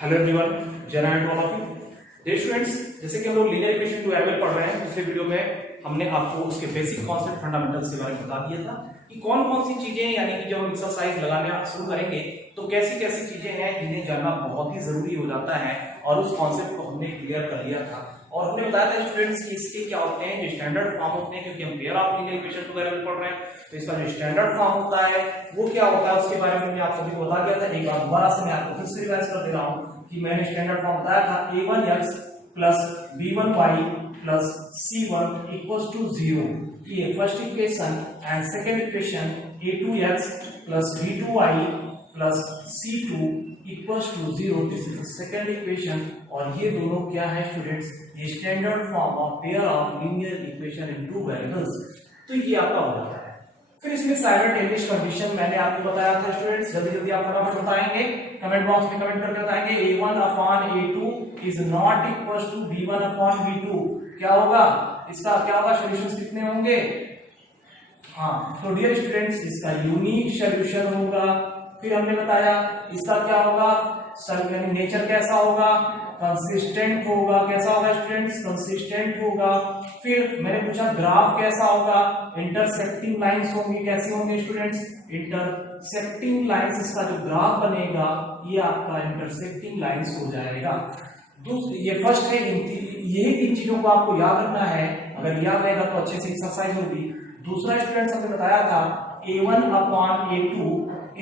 Hello everyone, जय हिंद to all of you. Dear students, जैसे कि हम लोग लीनियर इक्वेशन टू वेरिएबल पढ़ रहे हैं, पिछले वीडियो में हमने आपको उसके बेसिक कॉन्सेप्ट फंडामेंटल्स के बारे में बता दिया था कि कौन कौन सी चीजें, यानी कि जब हम एक्सरसाइज लगाना शुरू करेंगे तो कैसी कैसी चीजें हैं जिन्हें जानना बहुत ही जरूरी हो जाता है, और उस कॉन्सेप्ट को हमने क्लियर कर लिया था। और हमने बताया था स्टूडेंट्स कि इसके क्या होते हैं, जो स्टैंडर्ड फॉर्म होते हैं, क्योंकि हम pair of linear equation two variable पढ़ रहे हैं, तो इसका जो स्टैंडर्ड फॉर्म होता है वो क्या होता है, उसके बारे में मैंने आप सभी को बता दिया था। एक बार दोबारा से मैं आपको फिर से रिवाइज कर दे रहा हूं कि मैंने स्टैंडर्ड फॉर्म बताया था a1x plus b1y plus c1 equals to 0। ये first equation and second equation a2x plus b2y plus c2 equals to 0, this is the second equation. और ये दोनों क्या है स्टूडेंट्स, ये standard form of pair of linear equation in two variables. तो ये आपका हो जाता है। फिर इसमें साइमल्टेनियस कंडीशन मैंने आपको बताया था स्टूडेंट्स, जल्दी जल्दी आप फटाफट बताएंगे, कमेंट बॉक्स में कमेंट करके बताएंगे। a1 upon a2 is not equals to b1 upon b2। क्या होगा इसका, क्या होगा, सॉल्यूशंस कितने होंगे? हाँ, तो डियर स्टूडेंट्स इसका यूनिक सॉल्यूशन होगा। फिर हमने बताया इसका क्या होगा, यानी नेचर कैसा होगा, कंसिस्टेंट होगा। कैसा होगा स्टूडेंट्स, कंसिस्टेंट होगा। फिर मैंने पूछा ग्राफ कैसा होगा, इंटरसेक्टिंग लाइंस होंगी। कैसी होंगी स्टूडेंट्स, इंटरसेक्टिंग लाइंस। इसका जो ग्राफ बनेगा ये आपका इंटरसेक्टिंग लाइंस हो जाएगा। ये फर्स्ट है, यही तीन चीजों को आपको याद रखना है। अगर याद रहेगा तो अच्छे से एक्सरसाइज होगी। दूसरा स्टूडेंट्स हमने बताया था a1 upon a2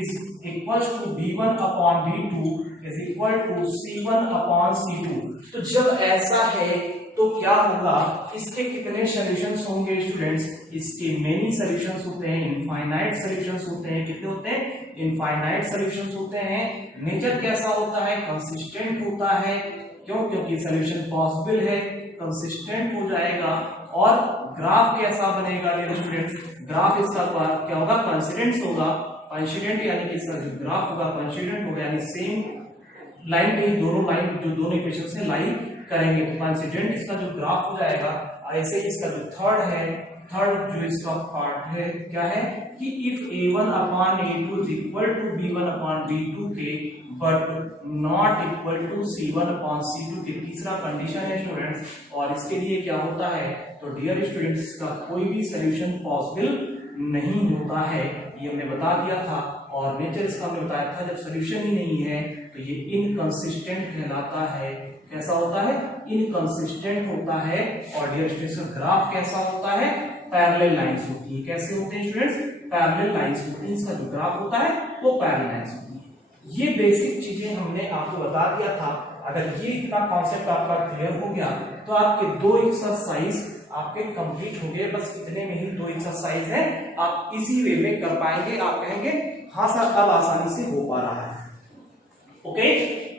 is equal to b1 upon b2 is equal to c1 upon c2। तो जब ऐसा है तो क्या होगा, इसके कितने सॉल्यूशंस होंगे स्टूडेंट्स, इसके मेनी सॉल्यूशंस होते हैं, इनफाइनाइट सॉल्यूशंस होते हैं। कितने होते हैं, इनफाइनाइट सॉल्यूशंस होते हैं। नेचर कैसा होता है, कंसिस्टेंट होता है। क्यों, क्योंकि सॉल्यूशन पॉसिबल है, कंसिस्टेंट हो जाएगा। और ग्राफ कैसा बनेगा डियर स्टूडेंट्स, ग्राफ इसका क्या होगा, कोइंसिडेंस होगा। कोइंसिडेंट यानी कि इसका जो ग्राफ होगा कोइंसिडेंट होगा, यानी सेम लाइन पे दोनों लाइन, जो दोनों इक्वेशन से लाइन करेंगे, तो कोइंसिडेंट इसका जो ग्राफ हो जाएगा। ऐसे ही इसका जो थर्ड है, थर्ड जो इसका पार्ट है क्या है कि if a1 upon a2 is equal to b1 upon b2 के but not equal to c1 upon c2 के, तीसरा कंडीशन है स्टूडेंट्स। और इसके लिए क्या होता है, तो डियर स्टूडेंट्स इसका कोई भी सॉल्यूशन पॉसिबल नहीं होता है, ये हमने बता दिया था। और नेचर इसका हमने बताया था, जब सॉल्यूशन ही नहीं है तो ये इनकंसिस्टेंट कहलाता है। कैसा होता है, इनकंसिस्टेंट होता है। और डियर स्टूडेंट्स ग्राफ कैसा होता है, पैरेलल लाइंस होती है। कैसे होते हैं स्टूडेंट्स, पैरेलल लाइंस होती है। इसका जो ग्राफ होता है वो पैरेलल लाइंस होती है। ये बेसिक चीजें हमने आपको बता दिया था। अगर ये इतना कॉन्सेप्ट आपका क्लियर हो गया तो आपके दो एक्सरसाइज आपके कंप्लीट हो गए। बस इतने में ही दो एक्सरसाइज है, आप इसी वे में कर पाएंगे। आप कहेंगे हाँ सर अब आसानी से हो पा रहा है। ओके,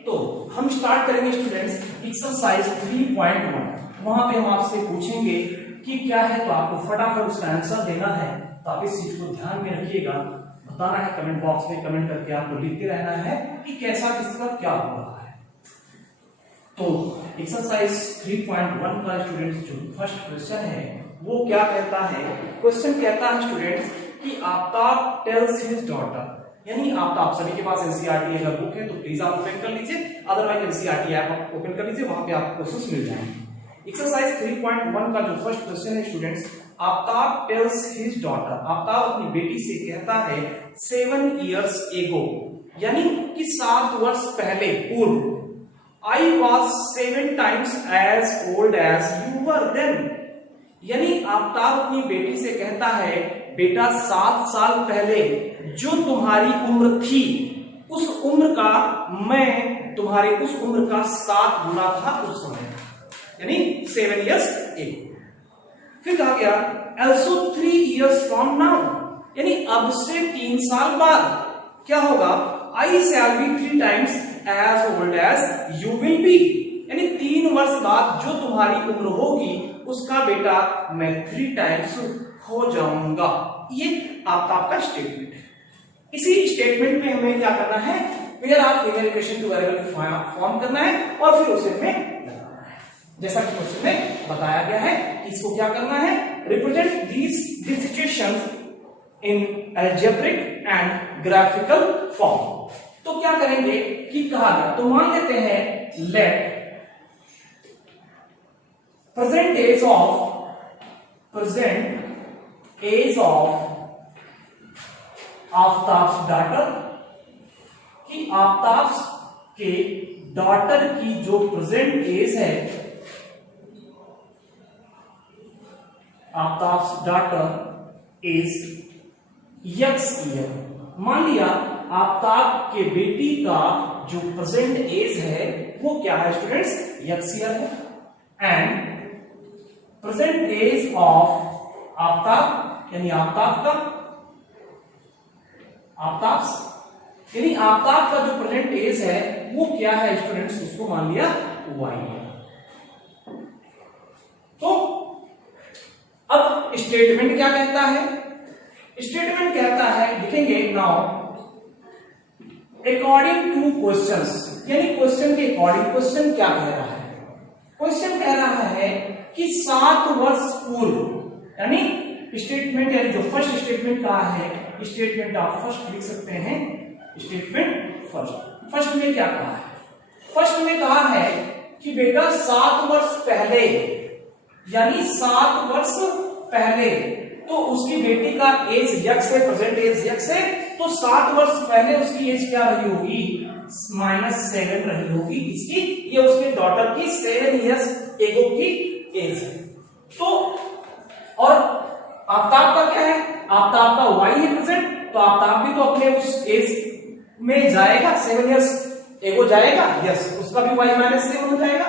तो हम स्टार्ट करेंगे स्टूडेंट्स एक्सरसाइज 3.1। वहां पे हम आपसे पूछेंगे कि क्या है, तो आपको फटाफट उसका आंसर देना है। तो आप इस चीज को ध्यान में रखिएगा, बताना है कमेंट बॉक्स में, कमेंट करके आपको लिखते रहना है कि कैसा किसका क्या हो रहा है। तो एक्सरसाइज 3.1 का स्टूडेंट्स जो फर्स्ट क्वेश्चन है वो क्या कहता है, क्वेश्चन कहता है स्टूडेंट्स कि आफ्ताब टेल्स हिज डॉटर, यानी आफ्ताब, सभी के पास एनसीईआरटी अगर बुक है तो प्लीज आप ओपन कर लीजिए, अदरवाइज एनसीईआरटी ऐप ओपन कर लीजिए, वहां पे आपको क्वेश्चंस मिल जाएंगे। एक्सरसाइज 3.1 का जो फर्स्ट क्वेश्चन है students, Aftab tales his daughter, Aftab अपनी बेटी से कहता है 7 years ago, यानी कि 7 वर्ष पहले, पूर्व, I was 7 times as old as you were then, यानी आफ्ताब अपनी बेटी से कहता है बेटा 7 साल पहले जो तुम्हारी उम्र थी उस उम्र का मैं तुम्हारी उस उम्र का 7 गुना था उस समय, यानी 7 years ago। फिर कहा गया also 3 years from now, यानी अब से 3 साल बाद क्या होगा, I shall be 3 times as old as you will be, यानी 3 वर्ष बाद जो तुम्हारी उम्र होगी उसका बेटा मैं 3 टाइम्स हो जाऊंगा। ये आपका स्टेटमेंट है। इसी स्टेटमेंट में हमें क्या करना है, pair of linear equation two variable form करना है और फिर उसे में लगाना है, जैसा कि क्वेश्चन में बताया गया है। इसको क्या करना है, represent these situations in algebraic and graphical form. तो क्या करेंगे कि कहा गया, तो मान लेते हैं let present age of Aftab daughter, कि आफ्ताब के डॉटर की जो प्रेजेंट एज है, Aftab daughter is x year. मान लिया आफ्ताब के बेटी का जो प्रेजेंट एज है वो क्या है स्टूडेंट्स, यक्स ईयर है। And present age of Aftab यानी आफ्ताब का जो प्रेजेंट एज है वो क्या है स्टूडेंट्स, उसको मान लिया y है। तो अब स्टेटमेंट क्या कहता है, स्टेटमेंट कहता है, लिखेंगे नाउ अकॉर्डिंग टू क्वेश्चंस, यानी क्वेश्चन के अकॉर्डिंग। क्वेश्चन क्या कह रहा है, क्वेश्चन कह रहा है कि 7 वर्ष पूर्व, यानी स्टेटमेंट यानी जो फर्स्ट स्टेटमेंट कहा है, स्टेटमेंट आप फर्स्ट लिख सकते हैं, स्टेटमेंट फर्स्ट में क्या कहा है, फर्स्ट में कहा है कि बेटा 7 वर्ष पहले, यानी 7 वर्ष पहले तो उसकी बेटी का एज यक्स है, प्रेजेंट एज यक्स है, तो 7 वर्ष पहले उसकी एज क्या रही होगी, -7 रही होगी इसकी, ये उसके डॉटर की 7 इयर्स एगो की एज है। तो और आफ्ताब का क्या है, आफ्ताब का y है प्रेजेंट, तो आफ्ताब भी तो अपने उस एज में जाएगा, 7 इयर्स एगो जाएगा, यस उसका भी y -7 हो जाएगा।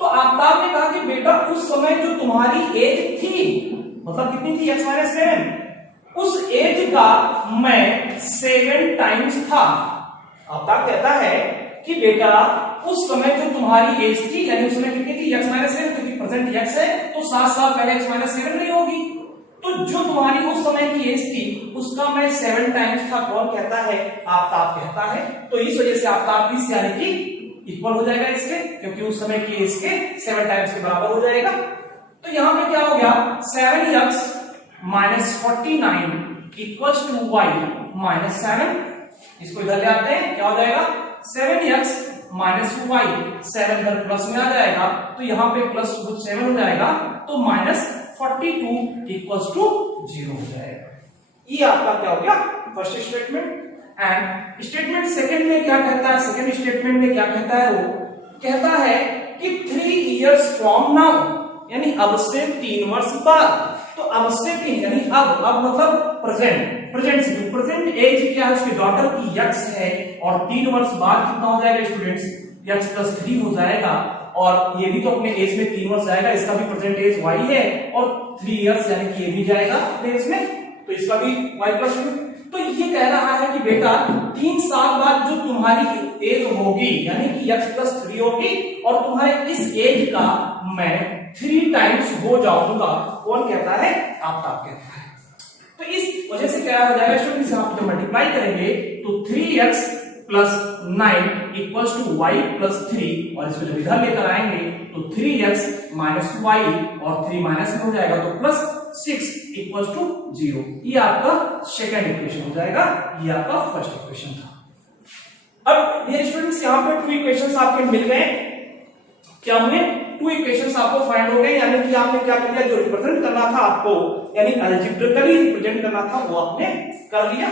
तो आफ्ताब ने कहा कि बेटा उस समय जो तुम्हारी एज थी, मतलब कितनी थी, x-7, उस एज का मैं 7 टाइम्स था। आफ्ताब कहता है कि बेटा उस समय जो तुम्हारी एज थी, यानी उस समय कितनी थी, x-7, क्योंकि प्रेजेंट x है तो 7 साल पहले x-7 नहीं होगी, तो जो तुम्हारी उस समय की एज थी उसका मैं 7 टाइम्स था। कौन कहता है, आफ्ताब कहता है। तो इस वजह से आफ्ताब की यानी कि इक्वल हो जाएगा इसके, क्योंकि उस समय की एज के 7 टाइम्स के बराबर हो जाएगा। तो यहां पे क्या हो गया, 7x - 49 = y -7, इसको इधर ले आते हैं, क्या हो जाएगा 7x - y, 7 इधर प्लस में आ जाएगा, तो यहां पे +7 हो जाएगा, तो -42 = 0 हो जाएगा। ये आपका क्या हो गया first statement. And statement second में क्या कहता है, सेकंड स्टेटमेंट में क्या कहता है, वो कहता है कि 3 इयर्स फ्रॉम नाउ, यानी अब से 3 वर्ष बाद। तो अब से 3 यानी अब मतलब प्रेजेंट से, प्रेजेंट एज क्या है उसकी डॉटर की यक्स है, और 3 वर्ष बाद कितना हो जाएगा स्टूडेंट्स, यक्स + 3 हो जाएगा, और ये भी तो अपने एज में 3 वर्ष जाएगा, इसका भी प्रेजेंट एज y है, और 3 इयर्स यानी कि ये भी जाएगा अपने एज में, तो इसका भी y + 3। तो ये कह रहा है कि बेटा 3 साल बाद जो तुम्हारी एज होगी, यानी कि x + 3 होगी, और तुम्हारे इस एज का मैं 3 टाइम्स हो जाऊंगा। कौन कहता है, आफ्ताब कहता है। तो इस वजह से क्या हो जाएगा स्टूडेंट्स, आप जब मल्टीप्लाई करेंगे तो 3x + 9 = y + 3, और इसको जब इधर लेकर आएंगे तो 3x - y और 3 माइनस में हो जाएगा, तो +6 = 0। ये आपका सेकंड इक्वेशन हो जाएगा, ये आपका फर्स्ट इक्वेशन था। अब ये स्टूडेंट्स यहाँ पे 2 इक्वेशंस आपके मिल गए, क्या हुए 2 इक्वेशंस आपको फाइंड हो गए, यानी कि आपने क्या कर लिया, जो रिप्रेजेंट करना था आपको, यानी अलजेब्रिकली रिप्रेजेंट करना था वो आपने कर लिया।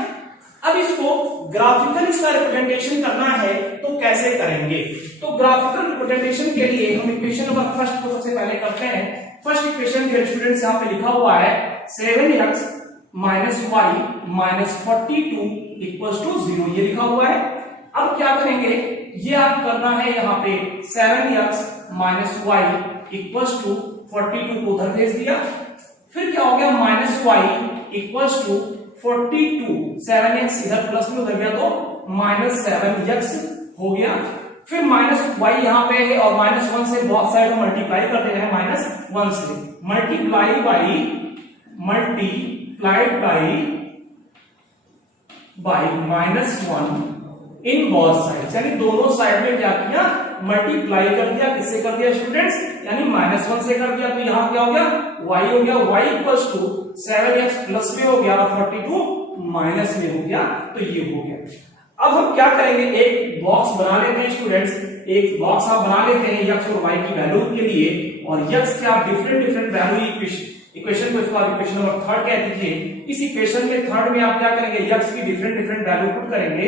अब इसको ग्राफिकल इसका रिप्रेजेंटेशन करना है तो कैसे करेंगे, तो ग्राफिकल रिप्रेजेंटेशन के लिए हम इक्वेशन नंबर फर्स्ट को सबसे पहले करते हैं। फर्स्ट इक्वेशन के स्टूडेंट्स यहाँ पे लिखा हुआ है 7x - y - 42 = 0, ये लिखा हुआ है। अब क्या करेंगे, ये आप करना है यहाँ पे 7x - y = 42 को उधर भेज दिया, फिर क्या हो गया -y = 42, 7x इधर प्लस में उधर गया तो -7x हो गया, फिर -y यहाँ पे है, और -1 से बहुत साइड में मल्टीप्लाई कर दे रहे हैं, -1 से multiplied by -1 in both side, यानी दोनों साइड में क्या किया, मल्टीप्लाई कर दिया। किससे कर दिया स्टूडेंट्स, यानी -1 से कर दिया, तो यहाँ क्या हो गया, y हो गया, y = 7x प्लस में हो गया और 42 माइनस में हो गया, तो ये हो गया। अब हम क्या करेंगे, एक बॉक्स बना लेते हैं स्टूडेंट्स, एक बॉक्स आप बना लेते हैं x और y की वैल्यू के लिए, और x के आप डिफरेंट डिफरेंट वैल्यू इक्वेशन को इसको आप इक्वेशन नंबर थर्ड कह दीजिए। इस इक्वेशन के थर्ड में आप क्या करेंगे, x की डिफरेंट डिफरेंट वैल्यू पुट करेंगे,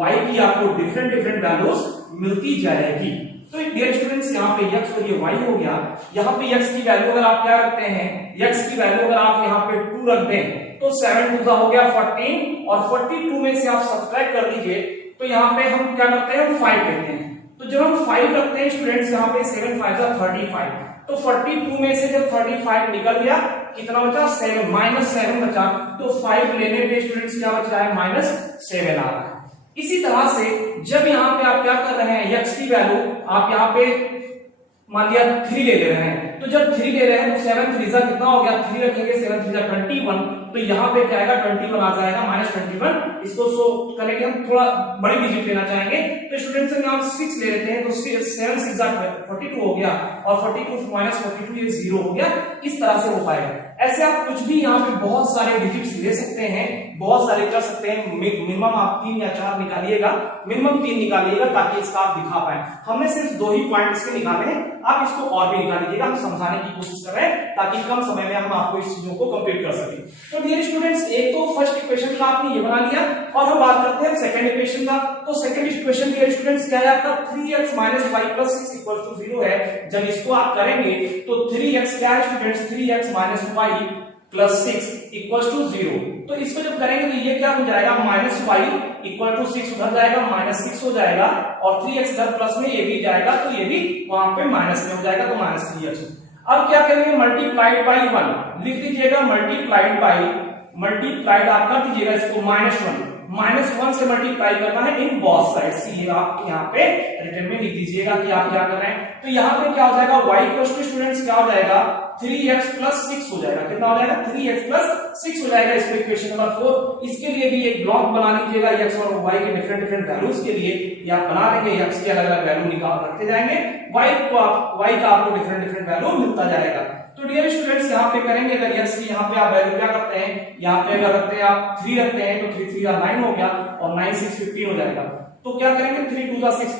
y की आपको डिफरेंट डिफरेंट वैल्यूज मिलती जाएगी। तो डियर स्टूडेंट्स यहाँ पे x और ये y हो गया। यहाँ पे x की वैल्यू अगर आप क्या रखते हैं, x की वैल्यू अगर आप यहाँ पे 2 रख दें तो 7 2 हो गया 14, और 42 में से आप सब्ट्रैक्ट कर दीजिए तो यहाँ पे हम क्या करते हैं, हम 5 लेते हैं। तो जब हम 5 रखते हैं स्टूडेंट्स, यहाँ पे 7 5 35, तो 42 में से जब 35 निकल गया, कितना बचा, 7 -7 बचा, तो 5 लेने पे स्टूडेंट्स क्या बच रहा है, -7 आ रहा है। इसी तरह से जब यहाँ पे आप क्या कर रहे हैं, x की वैल्यू आप यहाँ पे मान लिया 3 ले रहे हैं, तो जब 3 ले रहे हैं तो 7 3 कितना हो गया, 3 रखेंगे 7 3 21, तो यहाँ पे क्या आएगा 21 आ जाएगा, -21। इसको सो करेंगे, हम थोड़ा बड़ी डिजिट लेना चाहेंगे तो स्टूडेंट्स हम 6 ले लेते हैं, तो 7 6 42 हो गया, और 42 -42 ये 0 हो गया। इस तरह से हो पाएगा। ऐसे आप कुछ भी यहाँ पे बहुत सारे डिजिट्स ले सकते हैं, बहुत सारे कर सकते हैं। मिनिमम आप 3 या 4 निकालिएगा, मिनिमम 3 निकालिएगा ताकि इसका आप दिखा पाए। हमने सिर्फ 2 ही पॉइंट इसके निकाले हैं, आप इसको और भी निकाल लीजिएगा। हम समझाने की कोशिश कर रहे हैं ताकि कम समय में हम आपको इस चीजों को कंप्लीट कर सकें। तो डियर स्टूडेंट्स, एक तो फर्स्ट इक्वेशन का आपने ये बना लिया, और हम बात करते हैं सेकंड इक्वेशन का। तो सेकंड इक्वेशन डियर स्टूडेंट्स क्या है आपका, 3x - y + 6 = 0 है। जब इसको आप करेंगे तो 3x क्या है स्टूडेंट्स, 3x - y + 6 = 0। तो इसको जब करेंगे तो ये क्या हो जाएगा, -y = 6 उधर जाएगा, -6 हो जाएगा, और 3x इधर प्लस में ये भी जाएगा, तो ये भी वहां पे माइनस में हो जाएगा, तो -3x। अब क्या करेंगे, मल्टीप्लाइड बाई 1 लिख दीजिएगा, मल्टीप्लाइड आप कर दीजिएगा इसको -1 से मल्टीप्लाई करना है इन बोथ साइड्स। ये आप यहाँ पे रिटर्न में लिख दीजिएगा कि आप क्या कर रहे हैं। तो यहाँ पे क्या हो जाएगा, y = स्टूडेंट्स क्या हो जाएगा, 3x + 6 हो जाएगा। कितना हो जाएगा, 3x + 6 हो जाएगा। इसको इक्वेशन नंबर 4। इसके लिए भी एक ब्लॉक बना लीजिएगा, x और y के डिफरेंट डिफरेंट वैल्यूज के लिए। ये आप बना देंगे, x की अलग अलग वैल्यू निकाल रखते जाएंगे, y का आपको डिफरेंट डिफरेंट वैल्यू मिलता जाएगा। तो डियर स्टूडेंट्स यहाँ पे करेंगे, अगर x की यहाँ पे आप वैल्यू क्या करते हैं, यहाँ पे अगर रखते हैं आप 3 रखते हैं तो 3 3 9 हो गया, और 9 6 15 हो जाएगा। तो क्या करेंगे, 3 2 6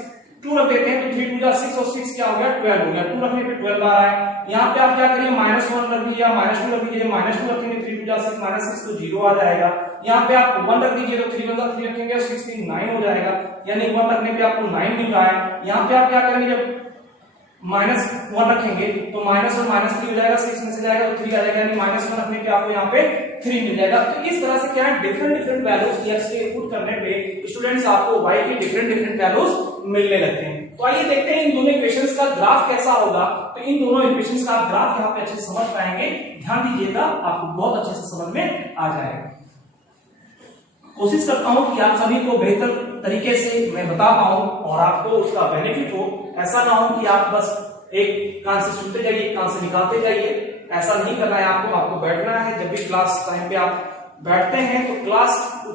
2 रख देते हैं, तो 3 2 6 और 6 क्या हो गया, 12 हो गया। 2 रखने पे 12 आ रहा है। यहाँ पे आप क्या करिए, -1 रख दीजिए, -2 रख दीजिए, -2 रखेंगे 3 2 6 -6 तो 0 आ जाएगा। यहाँ पे आप 1 रख दीजिए, तो 3 1 3 रखेंगे, 6 3 9 हो जाएगा, यानी 1 रखने पे आपको 9 मिल रहा है। यहाँ पे आप क्या करेंगे, जब -1 रखेंगे तो माइनस और -3 हो जाएगा, 6 में से जाएगा तो 3 आ जाएगा, यानी -1 रखने पे आपको यहाँ पे 3 मिल जाएगा। तो इस तरह से क्या है, डिफरेंट डिफरेंट वैल्यूज x के पुट करने पे स्टूडेंट्स आपको y के डिफरेंट डिफरेंट वैल्यूज मिलने लगते हैं। तो आइए देखते हैं इन दोनों इक्वेशंस का ग्राफ कैसा होगा। तो इन दोनों इक्वेशंस का आप ग्राफ यहाँ पे अच्छे से समझ पाएंगे, ध्यान दीजिएगा, आपको बहुत अच्छे से समझ में आ जाएगा। कोशिश करता हूं कि आप सभी को बेहतर तरीके से मैं बता पाऊं और आपको उसका बेनिफिट हो। ऐसा ना हो कि आप बस एक कान से सुनते जाइए, एक कान से निकालते जाइए। ऐसा नहीं करना है आपको बैठना है। जब भी क्लास टाइम पे आप बैठते हैं तो क्लास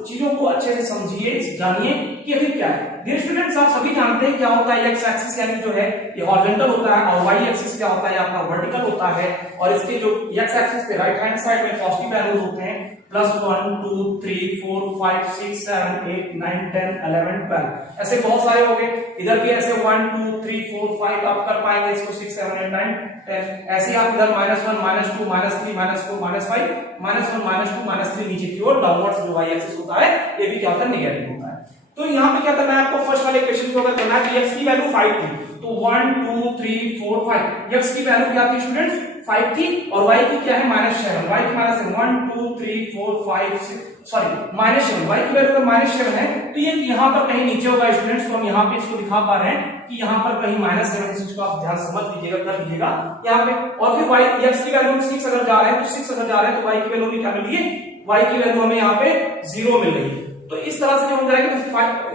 चीजों को अच्छे से समझिए, जानिए कि अभी क्या है। डियर स्टूडेंट्स, आप सभी जानते हैं क्या होता है, एक्स एक्सिस यानी जो है ये हॉरिजॉन्टल होता है, और वाई एक्सिस क्या होता है, आपका वर्टिकल होता है। और इसके जो एक्स एक्सिस पे राइट हैंड साइड में पॉजिटिव वैल्यूज होते हैं, +1 2 3 4 5 6 7 8 9 10 11 12 ऐसे बहुत सारे हो गए। इधर भी ऐसे 1 2 3 4 5 आप कर पाएंगे इसको, 6 7 8 9 10 ऐसे आप इधर -1 -2 -3 -4 -5 -1 -2 -3 नीचे की ओर डाउनवर्ड्स जो वाई एक्सिस होता है, ये भी क्या होता है, नेगेटिव होता है। तो यहाँ पे क्या करना है आपको, फर्स्ट वाले इक्वेशन को अगर करना है कि x की वैल्यू 5 थी, तो 1 2 3 4 5 x की वैल्यू क्या थी स्टूडेंट्स, 5 थी, और y की क्या है, -7। y की -7 1 2 3 4 5 6 सॉरी -7, y की वैल्यू -7 है। तो ये यहाँ पर कहीं नीचे होगा स्टूडेंट्स, तो हम यहाँ पे इसको दिखा पा रहे हैं कि यहाँ पर कहीं -7 है। इसको आप ध्यान समझ लीजिएगा, कर लीजिएगा यहाँ पे। और फिर y x की वैल्यू 6 अगर जा रहे हैं, तो 6 अगर जा रहे हैं तो y की वैल्यू में क्या मिल रही है, y की वैल्यू हमें यहाँ पे 0 मिल रही है। तो इस तरह से हो जाएगा,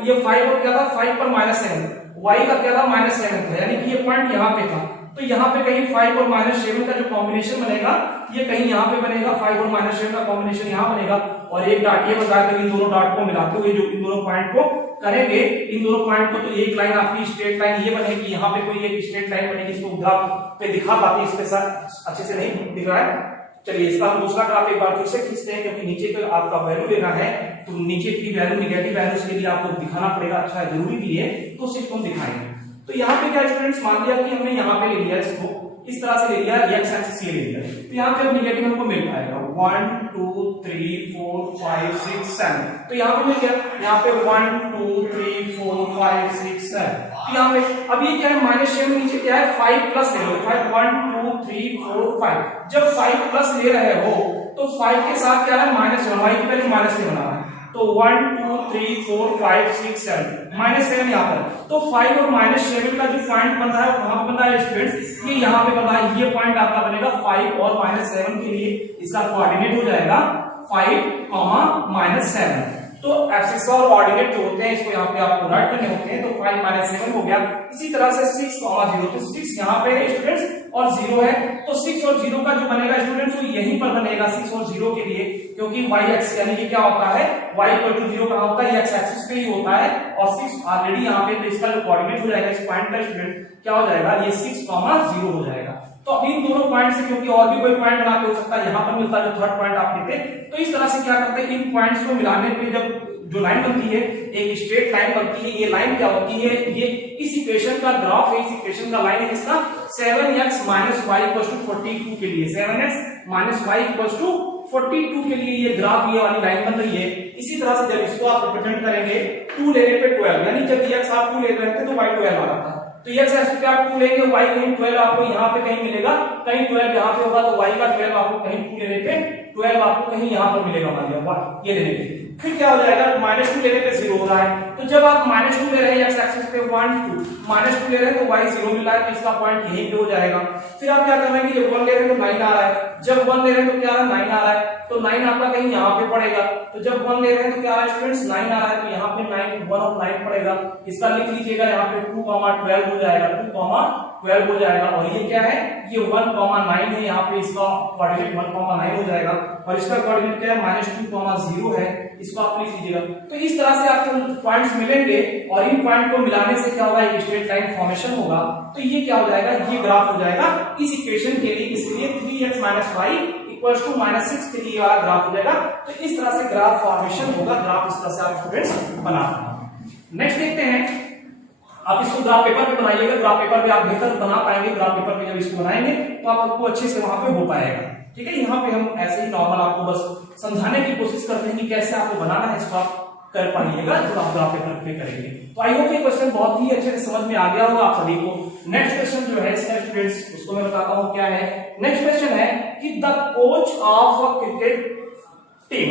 ये 5 और क्या था, 5 पर -7, y का क्या था, -7 था, यानी कि ये पॉइंट यहाँ पे था। तो यहाँ पे कहीं 5 और -7 का जो कॉम्बिनेशन बनेगा, ये कहीं यहाँ पे बनेगा, 5 और -7 का कॉम्बिनेशन यहाँ बनेगा, और एक डाट ये बताया इन दोनों डाट को मिलाते हुए जो इन दोनों पॉइंट को करेंगे, इन दोनों पॉइंट को, तो एक लाइन आपकी स्ट्रेट लाइन ये बनेगी, यहाँ पे कोई एक स्ट्रेट लाइन बनेगी। इसको ग्राफ पे दिखा पाते, इस पे अच्छे से नहीं दिख रहा है, चलिए इसका हम दूसरा ग्राफ एक बार फिर से खींचते हैं, क्योंकि नीचे का आपका वैल्यू लेना है तो नीचे की वैल्यू नेगेटिव वैल्यूज के लिए आपको दिखाना पड़ेगा, अच्छा है जरूरी भी है, तो सिर्फ हम दिखाएंगे। तो यहाँ पे क्या स्टूडेंट्स, मान लिया कि हमने यहाँ पे ले लिया इसको इस तरह से ले लिया, एक्स एक्सिस ये ले लिया, तो यहाँ पे अब नेगेटिव हमको मिल पाएगा 1 2 3 4 5 6 7, तो यहाँ पे मिल गया, यहाँ पे 1 2 3 4 5 6 7, तो यहाँ पे अब ये क्या है माइनस शेयर में नीचे क्या है 5 प्लस ले लो, 5 1 2 3 4 5, जब 5 प्लस ले रहे हो तो 5 के साथ क्या है माइनस y की वैल्यू माइनस से बना है, तो 1 2 3 4 5 6 7 -7 यहाँ पर, तो 5 और -7 का जो पॉइंट बन रहा है वो कहां पे बन रहा है स्टूडेंट्स, ये यहाँ पे बन रहा है, ये पॉइंट आपका बनेगा 5 और -7 के लिए इसका कोऑर्डिनेट हो जाएगा 5, -7। तो एक्सिस और ऑर्डिनेट जो होते हैं इसको यहाँ पे आपको राइट करने होते हैं, तो 5 7 हो गया। इसी तरह से 6, 0, तो 6 यहाँ पे है स्टूडेंट्स और 0 है, तो 6 और 0 का जो बनेगा स्टूडेंट्स वो यहीं पर बनेगा 6 और 0 के लिए, क्योंकि y एक्सिस यानी कि क्या होता है y = 0 कहां होता है, x एक्सिस पे ही होता है, और 6 ऑलरेडी यहाँ पे, तो इसका जो कोऑर्डिनेट हो जाएगा इस पॉइंट का स्टूडेंट क्या हो जाएगा, ये 6, 0 हो जाएगा। तो अब इन दोनों पॉइंट से, क्योंकि और भी कोई पॉइंट बना के हो सकता है, यहाँ पर मिलता है जो थर्ड पॉइंट आप लेते, तो इस तरह से क्या करते हैं इन पॉइंट्स को मिलाने पे जब जो लाइन बनती है एक स्ट्रेट लाइन बनती है, ये लाइन क्या होती है, ये इस इक्वेशन का ग्राफ है, इस इक्वेशन का लाइन है इसका 7x - y = 42 के लिए, 7x - y = 42 के लिए ये ग्राफ, ये वाली लाइन बन रही है। इसी तरह से जब इसको आप रिप्रेजेंट करेंगे 2 लेने पे 12, यानी जब x आप 2 ले रहे थे तो y 12 आ रहा था, तो x एक्सिस पे आप 2 लेंगे, y कहीं 12 आपको यहाँ पे कहीं मिलेगा, कहीं 12 यहाँ पे होगा, तो y का 12 आपको कहीं 2 लेने पे 12 आपको कहीं यहाँ पर मिलेगा, मान लिया ये लेने पे, फिर क्या हो जाएगा -2 लेने पे 0 हो रहा है, तो जब आप -2 ले रहे हैं x एक्सिस पे 1 2 -2 ले रहे हैं तो y 0 मिल रहा है, तो इसका पॉइंट यहीं पे हो जाएगा। फिर आप क्या कर रहे हैं कि जब 1 ले रहे हैं तो 9 आ रहा है, जब 1 ले रहे हैं तो क्या आ रहा है 9 आ रहा है, तो 9 आपका कहीं यहाँ पे पड़ेगा, तो जब 1 ले रहे हैं तो क्या आ रहा है स्टूडेंट्स 9 आ रहा है, तो यहाँ पे 9 1 और 9 पड़ेगा, इसका लिख लीजिएगा यहाँ पे 2, 12 हो जाएगा, 2, 12 हो जाएगा, और ये क्या है ये 1, 9 है, यहाँ पे इसका कोऑर्डिनेट 1, 9 हो जाएगा, और इसका कोऑर्डिनेट क्या है -2, 0 है, इसको आप लिख लीजिएगा। तो इस तरह से आपको पॉइंट्स मिलेंगे और इन पॉइंट को मिलाने से क्या होगा, एक स्ट्रेट लाइन फॉर्मेशन होगा, तो ये क्या हो जाएगा, ये ग्राफ हो जाएगा इस इक्वेशन के लिए, इसलिए 3x - y = -6 के लिए वाला ग्राफ हो जाएगा। तो इस तरह से ग्राफ फॉर्मेशन होगा, ग्राफ इस तरह से आप स्टूडेंट्स बनाते हैं। नेक्स्ट देखते हैं, आप इसको ग्राफ पेपर पे बनाइएगा, ग्राफ पेपर पे आप बेहतर बना पाएंगे, ग्राफ पेपर पे जब इसको बनाएंगे तो आपको अच्छे से वहां पे हो पाएगा, ठीक है। यहाँ पे हम ऐसे ही नॉर्मल आपको बस समझाने की कोशिश करते हैं कि कैसे आपको बनाना है, इसको आप कर पाइएगा जब आप ग्राफ पेपर पे करेंगे। तो आई होप ये क्वेश्चन बहुत ही अच्छे से समझ में आ गया होगा आप सभी को। नेक्स्ट क्वेश्चन जो है स्टूडेंट्स उसको मैं बताता हूँ क्या है। नेक्स्ट क्वेश्चन है कि the coach of a cricket team,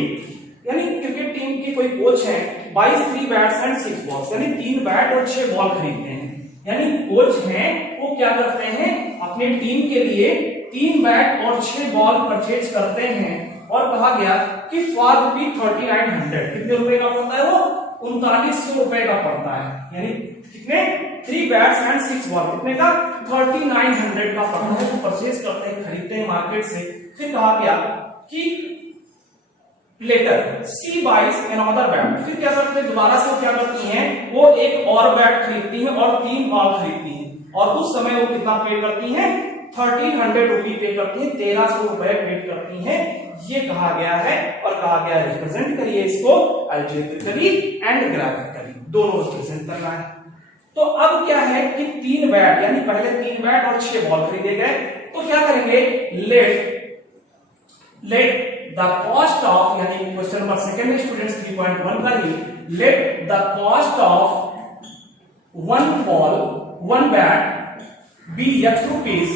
यानी क्रिकेट टीम की कोई कोच है, बाइज 3 बैट्स एंड 6 बॉल्स, यानी 3 बैट और 6 बॉल खरीदते हैं, यानी कोच हैं वो क्या करते हैं अपने टीम के लिए 3 बैट और 6 बॉल परचेज करते हैं, और कहा गया कि फॉर ₹3900 कितने रुपए का पड़ता है वो 3900 रुपए का पड़ता है, यानी कितने 3 बैट्स एंड 6 बॉल कितने का 3900 का पड़ता है, वो परचेज करते हैं खरीदते हैं मार्केट से। फिर कहा गया कि लेटर सी बाइज अनदर बैट, फिर क्या करते हैं दोबारा से क्या करती हैं वो एक और बैट खरीदती हैं और 3 बॉल खरीदती हैं, और उस समय वो कितना पे करती हैं 1300 रुपये पे करती हैं, 1300 रुपए पे करती हैं, ये कहा गया है। और कहा गया रिप्रेजेंट करिए इसको अलजेब्रिकली एंड ग्राफिकली, दोनों रिप्रेजेंट करना है। तो अब क्या है कि 3 बैट यानी पहले 3 बैट और 6 बॉल खरीदे गए, तो क्या करेंगे लेट द कॉस्ट ऑफ, यानी क्वेश्चन नंबर सेकंड में स्टूडेंट्स 3.1 का ही, let the cost of 1 ball 1 bat be x rupees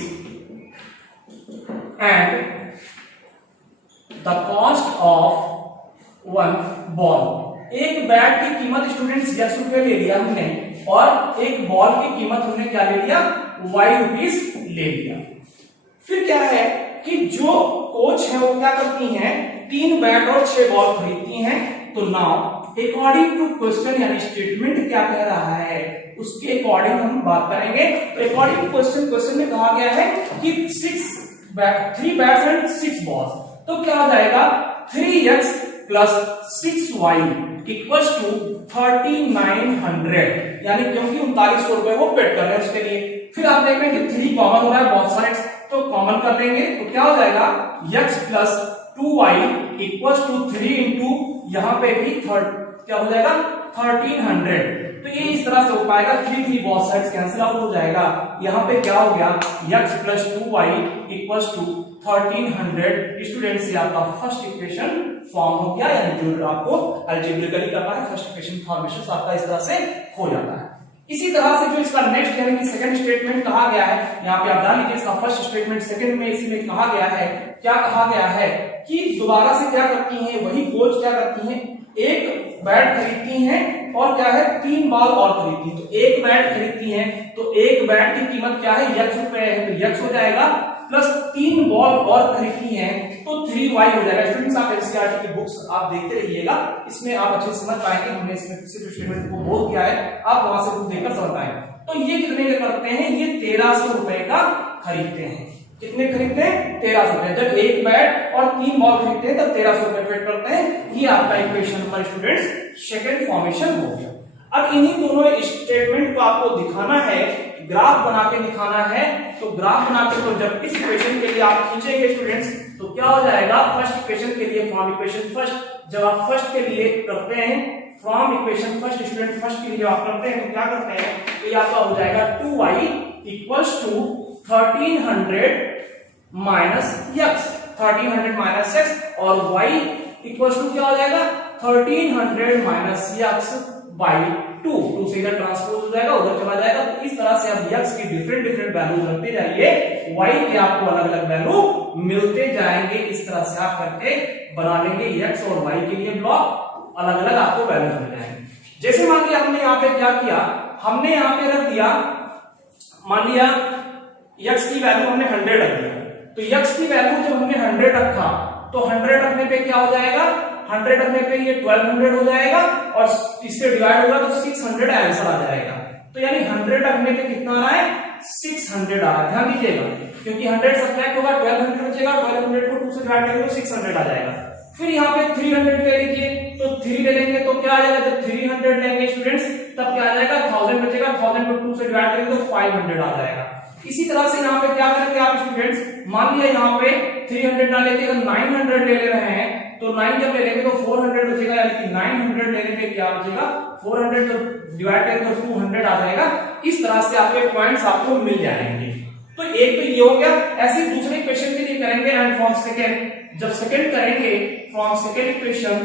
and the cost of 1 ball, एक बैट की कीमत स्टूडेंट्स x रुपए ले लिया हमने, और एक बॉल की कीमत हमने क्या ले लिया y रुपीज ले लिया। फिर क्या है कि जो कोच है वो क्या करती हैं 3 बैट और 6 बॉल खरीदती हैं। तो नाउ अकॉर्डिंग टू क्वेश्चन, यानी स्टेटमेंट क्या कह रहा है उसके अकॉर्डिंग हम बात करेंगे। तो अकॉर्डिंग टू क्वेश्चन में कहा गया है कि 3 बैट्स एंड 6 बॉल्स, तो क्या हो जाएगा 3x + 6y = 3900, यानी क्योंकि 3900 रुपए वो पेड कर रहे हैं उसके लिए। फिर आप देख रहे हैं कि 3 कॉमन हो रहा है बहुत सारे, तो कॉमन कर देंगे तो क्या हो जाएगा x plus 2y equal to 3 into यहाँ पे भी क्या हो जाएगा 1300। तो ये इस तरह से हो पाएगा, 3 3 बोथ साइड्स कैंसिल आउट हो जाएगा। यहाँ पे क्या हो गया x plus 2y equal to 1300। Students ये आपका फर्स्ट इक्वेशन फॉर्म हो गया, यानी जो आपको अलजेब्रिकली करना है फर्स्ट इक्वेशन फॉर्मेशन आपका इस तरह से हो जाता है। इसी तरह से जो इसका नेक्स्ट यानी कि सेकंड स्टेटमेंट कहा गया है, यहाँ पे आप डाल लीजिए इसका फर्स्ट स्टेटमेंट सेकंड में इसमें कहा गया है, क्या कहा गया है कि दोबारा से क्या करती हैं वही कोच क्या करती हैं, एक बैट खरीदती हैं और क्या है 3 बॉल और खरीदती हैं। तो एक बैट खरीदती हैं तो एक बैट की कीमत क्या है x रुपए है, तो x हो जाएगा प्लस 3 बॉल और खरीदती हैं तो 3y हो जाएगा। स्टूडेंट्स आप एनसीईआरटी की बुक्स आप देखते रहिएगा, इसमें आप अच्छे समझ पाएंगे। हमने इसमें सिर्फ स्टेटमेंट को बोल किया है, आप वहां से बुक देखकर समझ पाएंगे। तो ये कितने का करते हैं, ये 1300 रुपए का खरीदते हैं। कितने खरीदते हैं 1300 रुपए। जब एक बैट और 3 बॉल खरीदते हैं तब 1300 रुपए पेड करते हैं। ये आपका equation number students second formation हो गया। अब इन्हीं दोनों स्टेटमेंट को आपको दिखाना है, ग्राफ बना के दिखाना है। तो ग्राफ बना के तो जब इस इक्वेशन के लिए आप खींचेंगे स्टूडेंट्स तो क्या हो जाएगा, फर्स्ट इक्वेशन के लिए फॉर्म इक्वेशन फर्स्ट, जब आप फर्स्ट के लिए करते हैं form equation first, student first के लिए आप करते हैं तो क्या करते हैं, तो ये आपका हो जाएगा 2y equals to 1300 minus x, 1300 minus x और y इक्वल्स टू क्या हो जाएगा 1300 माइनस x बाई 2 से इधर ट्रांसपोज हो जाएगा, उधर चला जाएगा। तो इस तरह से आप x की डिफरेंट डिफरेंट वैल्यूज रखते जाइए, y के आपको अलग अलग वैल्यू मिलते जाएंगे। इस तरह से आप करके बना लेंगे x और y के लिए ब्लॉक, अलग अलग आपको वैल्यूज मिल जाएंगे। जैसे मान लिया हमने यहाँ पे क्या किया, हमने यहाँ पे रख दिया, मान लिया x की वैल्यू हमने 100 रख दिया। तो x की वैल्यू जब हमने 100 रखा तो 100 रखने पे क्या हो जाएगा, 100 रखने पे ये 1200 हो जाएगा और इससे डिवाइड होगा तो 600 आंसर आ जाएगा। तो यानी 100 रखने पे कितना आ रहा है 600 आ रहा है। ध्यान दीजिएगा क्योंकि 100 सब्ट्रैक्ट होगा 1200 बचेगा, 1200 को 2 से डिवाइड करेंगे तो 600 आ जाएगा। फिर यहाँ पे 300 ले लीजिए, तो 3 ले लेंगे तो क्या आ जाएगा, जब 300 लेंगे स्टूडेंट्स तब क्या आ जाएगा 1000 बचेगा, 1000 को 2 से डिवाइड करेंगे तो 500 आ जाएगा। इसी तरह से यहाँ पे क्या करेंगे आप स्टूडेंट्स, मान लिया यहाँ पे 300 ना लेके अगर 900 ले ले रहे हैं तो 9 जब ले लेंगे तो 400 बचेगा, यानी कि 900 लेने पे क्या बचेगा 400 तो डिवाइड करेंगे तो 200 आ जाएगा। इस तरह से आपके पॉइंट्स आपको मिल जाएंगे। तो एक तो ये हो गया। ऐसे दूसरे इक्वेशन के लिए करेंगे एंड फ्रॉम सेकंड, जब सेकंड करेंगे फ्रॉम सेकंड इक्वेशन,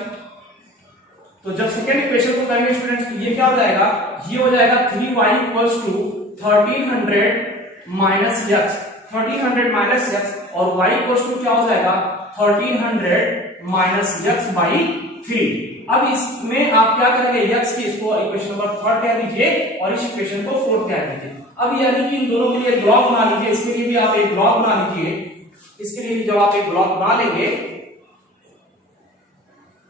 तो जब सेकंड इक्वेशन को करेंगे स्टूडेंट्स तो ये क्या हो जाएगा, ये हो जाएगा 3y equals to 1300 minus x, 1300 minus x और y इक्वल्स टू क्या हो जाएगा 1300 माइनस x बाई 3। अब इसमें आप क्या करेंगे, x की इसको इक्वेशन नंबर 3 कह दीजिए और इस इक्वेशन को 4 कह दीजिए। अब यानी कि इन दोनों के लिए ब्लॉक बना लीजिए, इसके लिए भी आप एक ब्लॉक बना लीजिए। इसके लिए जब आप एक ब्लॉक बना लेंगे,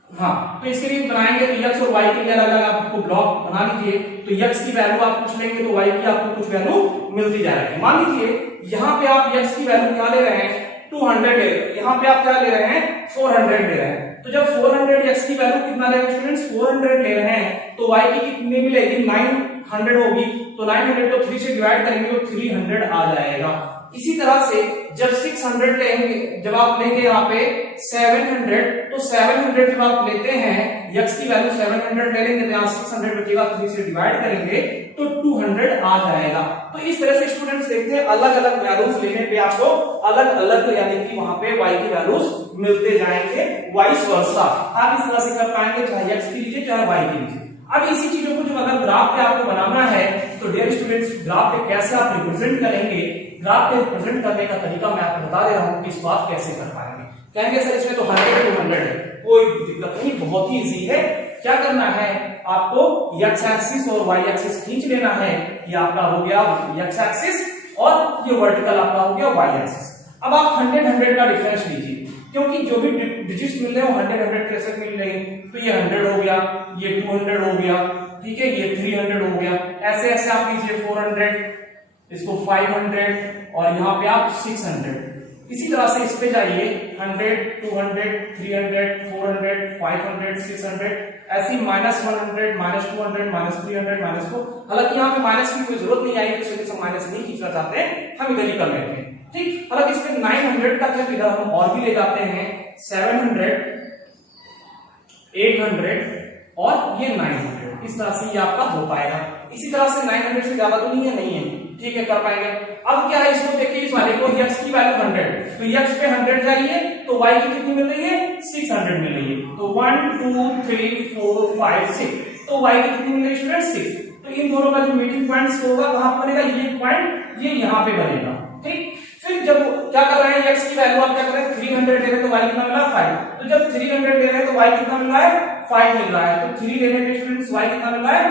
हाँ तो इसके लिए बनाएंगे तो x और y के लिए अलग अलग आपको ब्लॉक बना लीजिए। तो x की वैल्यू आप कुछ लेंगे तो y की आपको कुछ वैल्यू मिलती जाएगी। मान लीजिए यहाँ पे आप x की वैल्यू क्या ले रहे हैं 200 ले रहे हैं, यहाँ पे आप क्या ले रहे हैं 400 ले रहे हैं। तो जब 400 x की वैल्यू कितना ले रहे हैं स्टूडेंट्स 400 ले रहे हैं तो y की कितनी मिलेगी 900 होगी। तो 900 को 3 से डिवाइड करेंगे तो 300 आ जाएगा। इसी तरह से जब 600 लेंगे, जब आप लेंगे यहाँ पे 700, तो 700 जब आप लेते हैं x की वैल्यू 700 ले लेंगे तो यहाँ 600 बचेगा, 3 से डिवाइड करेंगे तो 200 आ जाएगा। तो इस तरह से स्टूडेंट्स देखते हैं अलग अलग वैल्यूज लेने पे आपको अलग अलग यानी कि वहां पे y की वैल्यूज मिलते जाएंगे, वाइस वर्सा आप इस तरह से कर पाएंगे, चाहे x की लीजिए चाहे y की लीजिए। अब इसी चीजों को जब अगर ग्राफ पे आपको बनाना है तो डियर स्टूडेंट्स ग्राफ पे कैसे आप रिप्रेजेंट करेंगे, ग्राफ पे रिप्रेजेंट करने का तरीका मैं आपको बता दे रहा हूं कि इस बात कैसे कर पाएंगे। कहेंगे सर इसमें तो 100 to 100 है, कोई दिक्कत नहीं, बहुत ही इजी है। क्या करना है आपको x एक्सिस और y एक्सिस खींच लेना है, ये आपका हो गया x एक्सिस और ये वर्टिकल आपका हो गया y एक्सिस। अब आप 100 का डिफरेंस लीजिए क्योंकि जो भी डिजिट्स मिल रहे हैं वो 100 कैसे मिल रहे हैं, तो ये 100 हो गया, ये 200 हो गया, ठीक है, ये 300 हो गया, ऐसे ऐसे आप लीजिए 400, इसको 500 और यहाँ पे आप 600। इसी तरह से इस पे जाइए 100, 200, 300, 400, 500, 600, ऐसी -100, -200, -300, -400। हालांकि यहाँ पे माइनस की कोई जरूरत नहीं आएगी, माइनस नहीं खींचना चाहते हैं हम इधर ही कर लेते हैं। ठीक। अगर इसमें 900 तक है, इधर हम और भी ले जाते हैं 700, 800 और ये 900, इस तरह से ये आपका हो पाएगा। इसी तरह से 900 से ज्यादा तो नहीं है, ठीक है, कर पाएंगे। अब क्या है, इसको देखिए, इस वाले को x की वैल्यू 100, तो x पे 100 जाइए तो y की कितनी मिल रही है, 600 मिल रही है। तो 1 2 3 4 5 6, तो y की कितनी मिल रही है स्टूडेंट, 6। तो इन दोनों का जो मीटिंग पॉइंट्स होगा कहां बनेगा, ये पॉइंट ये यहां पे बनेगा, ठीक। फिर जब क्या कर रहे हैं, x की वैल्यू आप क्या कर रहे हैं, 300 ले रहे हैं तो y कितना मिला, 5। तो जब 300 ले रहे हैं तो y कितना मिल रहा है, 5 मिल रहा है। तो 3 लेने पे स्टूडेंट्स y कितना मिल रहा है,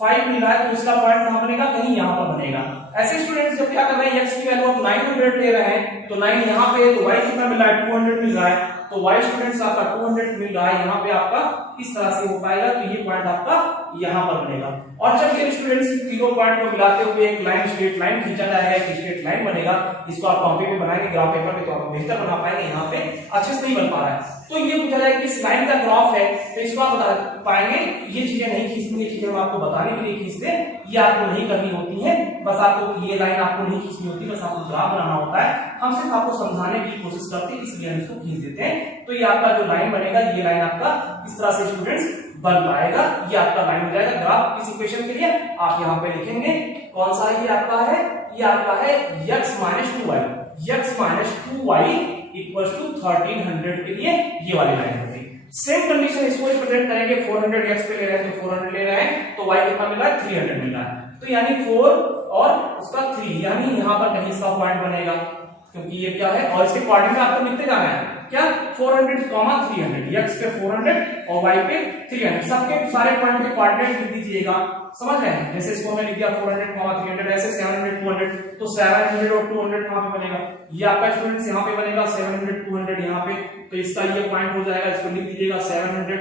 5 मिल रहा है। तो इसका पॉइंट कहां बनेगा, कहीं यहां पर बनेगा। ऐसे स्टूडेंट्स जब क्या कर रहे हैं, x की वैल्यू आप 900 ले रहे हैं तो 9 यहां पे है, तो y कितना मिल रहा है, 200 मिल रहा है। तो y स्टूडेंट्स आपका 200 मिल रहा है, यहां पे आपका इस तरह से हो पाएगा। तो ये पॉइंट आपका यहां पर बनेगा। और जब ये स्टूडेंट्स तीनों पॉइंट को मिलाते हुए एक लाइन, स्ट्रेट लाइन खींचा जाएगा, एक स्ट्रेट लाइन बनेगा। इसको आप कॉपी पे बनाएंगे, ग्राफ पेपर पे, तो आप बेहतर बना पाएंगे। यहाँ पे अच्छे से नहीं बन पा रहा है, तो ये पूछा जाए कि इस लाइन का ग्राफ है, तो इसको आप बता पाएंगे। ये चीजें नहीं खींचनी, ये चीजें हम आपको बताने के लिए खींचते हैं, ये आपको नहीं करनी होती है। बस आपको ये लाइन आपको नहीं खींचनी होती, बस आपको ग्राफ बनाना होता है। हम सिर्फ आपको समझाने की कोशिश करते हैं, इसलिए हम इसको खींच देते हैं। तो ये आपका जो लाइन बनेगा, ये लाइन आपका इस तरह से स्टूडेंट्स बन पाएगा। ये आपका लाइन हो जाएगा। ग्राफ किस इक्वेशन के लिए आप यहाँ पे लिखेंगे, कौन सा ये आपका है, ये आपका है x - 2y, x - 2y equals to 1300 के लिए ये वाली लाइन होगी। सेम कंडीशन इसको रिप्रेजेंट करेंगे, 400 x पे ले रहे हैं तो 400 ले रहे हैं, तो y कितना मिल रहा है, 300 मिल रहा है। तो यानी 4 और उसका 3, यानी यहाँ पर कहीं इसका पॉइंट बनेगा, क्योंकि ये क्या है, और इसके कोऑर्डिनेट आपको लिखते जाना है, क्या 400, 300, x पे 400 और y पे 300, सबके सारे पॉइंट के कोऑर्डिनेट लिख दीजिएगा। समझ रहे हैं, जैसे इसको मैं लिख दिया 400, 300, ऐसे 700, 200, तो 700 और 200 कहां पे बनेगा, ये आपका स्टूडेंट्स यहां पे बनेगा 700, 200 यहां पे। तो इसका ये पॉइंट हो जाएगा, इसको लिख दीजिएगा 700,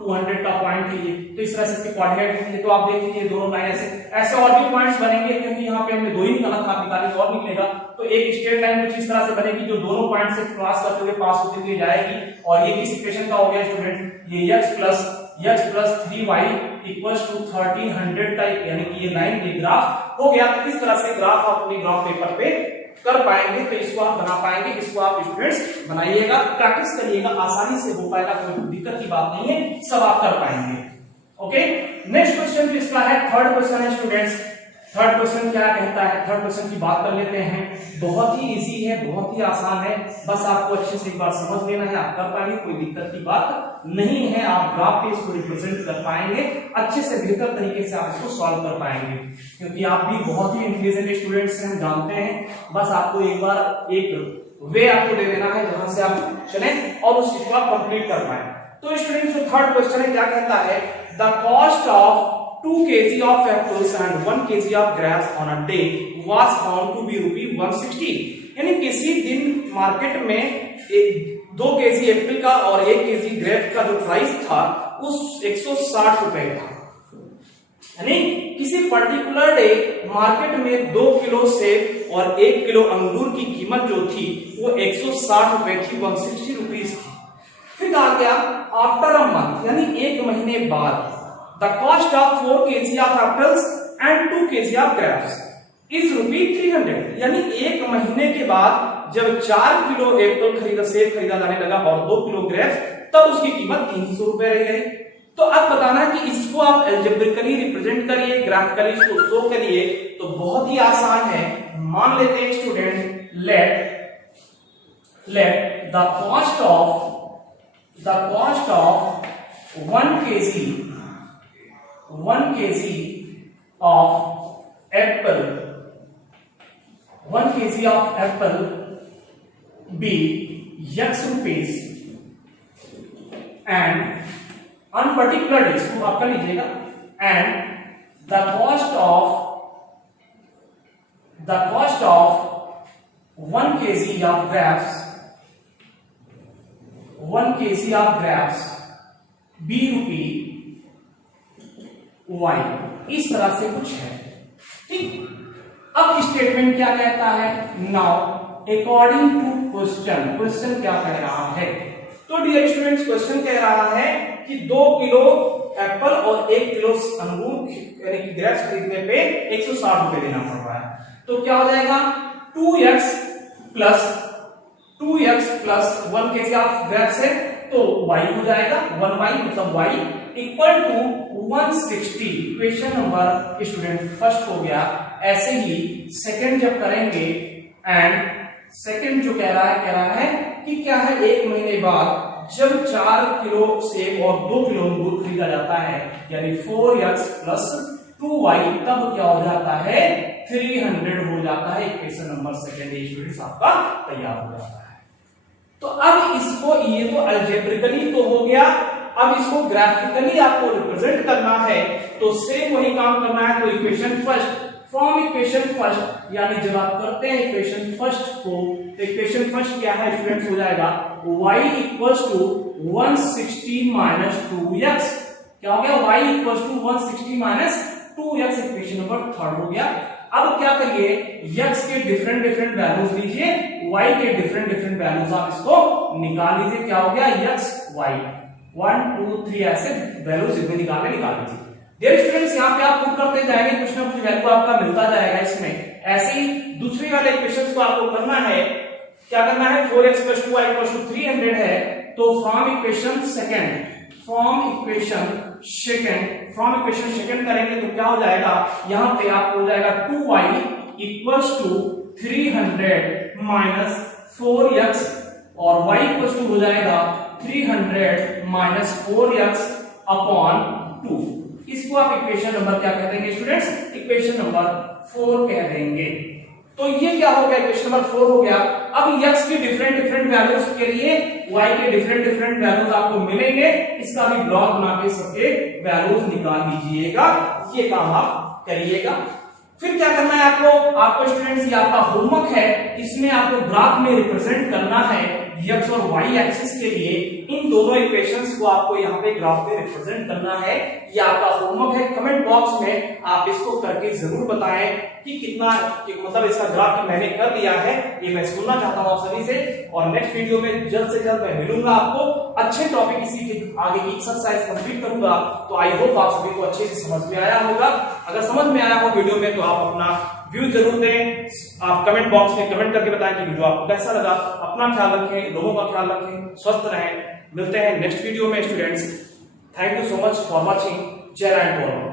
200 का पॉइंट है ये। तो इस तरह से इसके कोऑर्डिनेट लिख दीजिए। तो आप देख लीजिए दोनों लाइन ऐसे और भी पॉइंट्स बनेंगे, क्योंकि यहाँ पे हमने 2 ही निकाला था, आप निकालेंगे और निकलेगा। तो एक स्ट्रेट लाइन कुछ इस तरह से बनेगी, जो दोनों पॉइंट से क्रॉस करते हुए पास होते हुए जाएगी। और ये किस इक्वेशन का हो गया स्टूडेंट, ये x plus 3y equals to 1300 type, यानी कि ये लाइन, ये ग्राफ हो गया। तो इस तरह से ग्राफ आप अपने ग्राफ पेपर पे कर पाएंगे, तो इसको आप बना पाएंगे। इसको आप स्टूडेंट्स बनाइएगा, प्रैक्टिस करिएगा, आसानी से हो पाएगा, कोई दिक्कत की बात नहीं है, सब आप कर पाएंगे। ओके, नेक्स्ट क्वेश्चन जो इसका है, थर्ड क्वेश्चन है स्टूडेंट्स। थर्ड क्वेश्चन क्या कहता है, थर्ड क्वेश्चन की बात कर लेते हैं। बहुत ही इजी है, बहुत ही आसान है, बस आपको अच्छे से एक बार समझ लेना है, आप कर पाएंगे, कोई दिक्कत की बात नहीं है। आप ग्राफ पे इसको रिप्रेजेंट कर पाएंगे, अच्छे से बेहतर तरीके से आप इसको सॉल्व कर पाएंगे, क्योंकि आप भी बहुत ही इंटेलिजेंट स्टूडेंट्स हैं, हम जानते हैं। बस आपको एक बार एक वे आपको दे देना है, जहां से आप चलें और उस चीज को आप कंप्लीट कर पाए। तो स्टूडेंट्स जो थर्ड क्वेश्चन है, क्या कहता है, the cost of 2 kg of apples and 1 kg of grapes on a day was found to be ₹160। यानी किसी दिन मार्केट में 2 kg एप्पल का और 1 kg ग्रेप का जो प्राइस था उस 160 रुपए था। यानी किसी पर्टिकुलर डे मार्केट में 2 किलो सेब और 1 किलो अंगूर की कीमत जो थी वो 160 रुपए थी, 160 रुपीज थी। फिर आ गया आफ्टर अ मंथ, यानी 1 महीने बाद, the cost of 4 kg of apples and 2 kg of grapes is ₹300। यानी 1 महीने के बाद जब 4 किलो एप्पल सेब खरीदा जाने लगा और 2 किलो ग्रेप्स, तब उसकी कीमत 300 रुपए रह गई। तो अब बताना कि इसको आप अलजेब्रिकली रिप्रेजेंट करिए, ग्राफिकली इसको शो करिए। तो बहुत ही आसान है, मान लेते हैं student, late the cost of 1 kg of apple be x rupees and on particular days, तो आप कर लीजिएगा, and the cost of 1 kg of grapes be ₹y। इस तरह से कुछ है, ठीक। अब स्टेटमेंट क्या कहता है, नाउ अकॉर्डिंग टू क्वेश्चन क्या कह रहा है। तो डियर स्टूडेंट्स, क्वेश्चन कह रहा है कि 2 किलो एप्पल और 1 किलो अंगूर यानी कि ग्रेप्स खरीदने पे 160 रुपए देना पड़ रहा है। तो क्या हो जाएगा, 2x प्लस 2x प्लस 1 के आप ग्राफ से तो y हो जाएगा 1y मतलब y equal to 160। Equation number student first हो गया। ऐसे ही सेकंड जब करेंगे एंड सेकंड जो कह रहा है कि क्या है, एक महीने बाद जब 4 किलो सेब और 2 किलो अंगूर खरीदा जाता है यानी 4x प्लस 2y तब क्या हो जाता है 300 हो जाता है। इक्वेशन नंबर सेकंड स्टूडेंट्स आपका तैयार हो जाता है। तो अब इसको, ये तो अलजेब्रिकली तो हो गया, अब इसको ग्राफिकली आपको रिप्रेजेंट करना है तो सेम वही काम करना है। तो equation first, from equation first यानी जब आप करते हैं इक्वेशन फर्स्ट को, तो इक्वेशन फर्स्ट क्या है स्टूडेंट्स हो जाएगा y equals to 160 minus 2x। क्या हो गया y equals to 160 minus 2x। Equation number third हो गया। अब क्या करिए, x के डिफरेंट वैल्यूज लीजिए, y के डिफरेंट वैल्यूज आप इसको निकाल लीजिए। क्या हो गया x y 1 2 3 ऐसे वैल्यूज इसमें निकाल लीजिए। डियर स्टूडेंट्स यहाँ पे आप पुट करते जाएंगे, कुछ ना कुछ वैल्यू आपका मिलता जाएगा इसमें। ऐसे ही दूसरी वाले इक्वेशंस को आपको करना है, क्या करना है 4x + 2y = 300 है। तो फ्रॉम इक्वेशन सेकंड करेंगे तो क्या हो जाएगा, यहाँ पे आपको हो जाएगा 2y = 300 माइनस 4x और y = हो जाएगा 300 माइनस 4x अपॉन 2। इसको आप इक्वेशन नंबर क्या कह देंगे स्टूडेंट्स, इक्वेशन नंबर 4 कह देंगे। तो ये क्या हो गया, इक्वेशन नंबर 4 हो गया। अब x के डिफरेंट वैल्यूज के लिए y के डिफरेंट वैल्यूज आपको मिलेंगे, इसका भी ब्लॉक बना के सबके वैल्यूज निकाल लीजिएगा। ये काम आप करिएगा। फिर क्या करना है आपको स्टूडेंट्स, ये आपका होमवर्क है, इसमें आपको ग्राफ में रिप्रेजेंट करना है x और y एक्सिस के लिए इन दोनों इक्वेशंस को आपको यहाँ पे ग्राफ में रिप्रेजेंट करना है। ये आपका होमवर्क है। कमेंट बॉक्स में आप इसको करके जरूर बताएं कि कितना मतलब इसका ग्राफ मैंने कर लिया है, ये मैं सुनना चाहता हूँ आप सभी से। और नेक्स्ट वीडियो में जल्द से जल्द मैं मिलूंगा आपको अच्छे टॉपिक, इसी के आगे की एक्सरसाइज कंप्लीट करूंगा। तो आई होप आप सभी को अच्छे से समझ में आया होगा। अगर समझ में आया हो वीडियो में तो आप अपना व्यू जरूर दें। आप कमेंट बॉक्स में कमेंट करके बताएं कि वीडियो आपको कैसा लगा। अपना ख्याल रखें, लोगों का ख्याल रखें, स्वस्थ रहें। मिलते हैं नेक्स्ट वीडियो में students. Thank you so much for watching. जय हिंद।